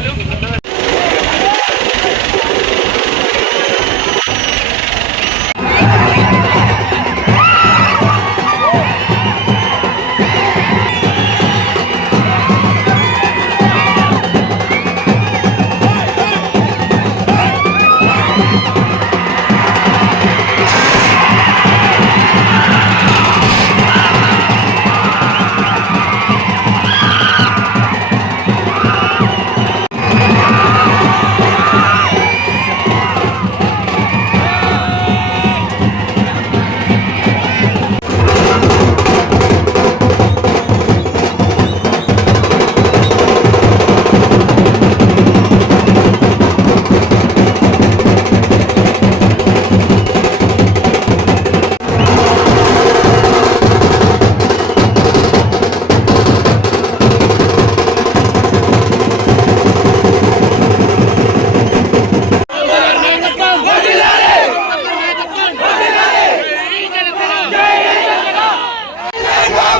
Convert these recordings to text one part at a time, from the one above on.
trabalho.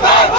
Bye.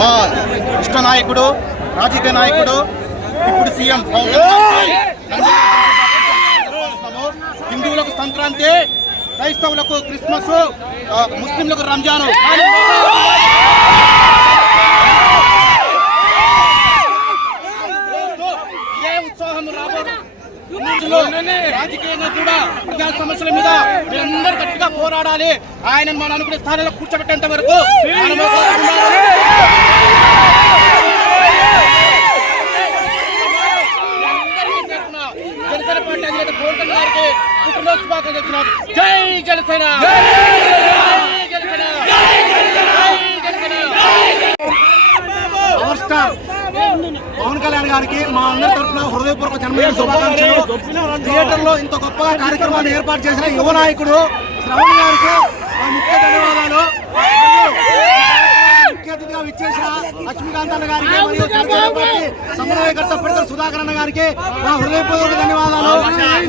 మా ఇష్ట నాయకుడు రాజకీయ నాయకుడు ఇప్పుడు సీఎం హిందువులకు సంక్రాంతి క్రైస్తవులకు క్రిస్మస్ ముస్లింలకు రంజాను. మీరందరూ గట్టిగా పోరాడాలి. ఆయన మన అనుకునే స్థానంలో కూర్చోబెట్టేంత వరకు జనసేన పార్టీ అధినేత పవన్ కళ్యాణ్ గారికి పుట్టినరోజు శుభాకాంక్షలు జై జనసేన జై జనసేన పవర్ స్టార్ పవన్ కళ్యాణ్ గారికి మా అందరి తరఫున హృదయపూర్వక జన్మదిన శుభాకాంక్షలు థియేటర్లో ఇంత గొప్పగా కార్యక్రమాన్ని ఏర్పాటు చేసిన యువ నాయకుడు శ్రవణ్ గారికి మా ముఖ్య ధన్యవాదాలు. ముఖ్య అతిథిగా విచ్చేసిన లక్ష్మీకాంత్ అన్న గారికి మరియు సమన్వయకర్త పిడతల సుధాకర్ అన్న గారికి మా హృదయపూర్వక ధన్యవాదాలు.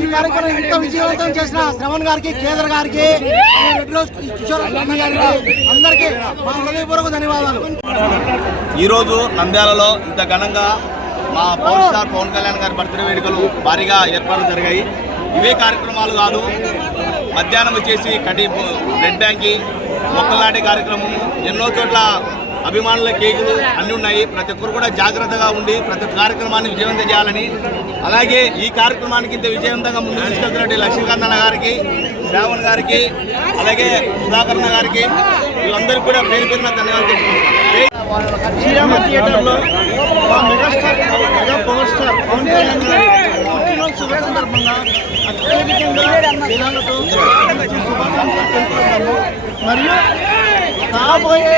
ఈ కార్యక్రమం ఇంత విజయవంతం చేసిన శ్రవణ్ గారికి కేదర్ గారికి కిషోర్ అన్న గారికి అందరికీ మా హృదయపూర్వక ధన్యవాదాలు. ఈరోజు నంద్యాలలో ఇంత ఘనంగా మా పవర్ స్టార్ పవన్ కళ్యాణ్ గారి బర్త్డే వేడుకలు భారీగా ఏర్పాట్లు జరిగాయి. ఇవే కార్యక్రమాలు కాదు మధ్యాహ్నం వచ్చేసి కటి బ్లడ్ బ్యాంకింగ్ మొక్కలు నాటే కార్యక్రమం ఎన్నో చోట్ల అభిమానుల కేకులు అన్నీ ఉన్నాయి. ప్రతి ఒక్కరు కూడా జాగ్రత్తగా ఉండి ప్రతి ఒక్క కార్యక్రమాన్ని విజయవంతం చేయాలని అలాగే ఈ కార్యక్రమానికి ఇంత విజయవంతంగా ముందు తీసుకెళ్తున్నట్టు లక్ష్మీకాంత్ అన్న గారికి శ్రావణ్ గారికి అలాగే సుధాకర్ గారికి వీళ్ళందరికీ కూడా పేరు పేరున ధన్యవాదాలు శ్రీరామ థియేటర్లో మా megastar mega power star Pavan Kalyan పుట్టినరోజు శుభ సందర్భంగా అత్యధికంగా జనాలతో శుభాకాంక్షలు తెలుపుతున్నాము. మరియు రాబోయే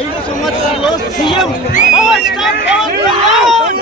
ఐదు సంవత్సరాల్లో CM power star Pavan Kalyan!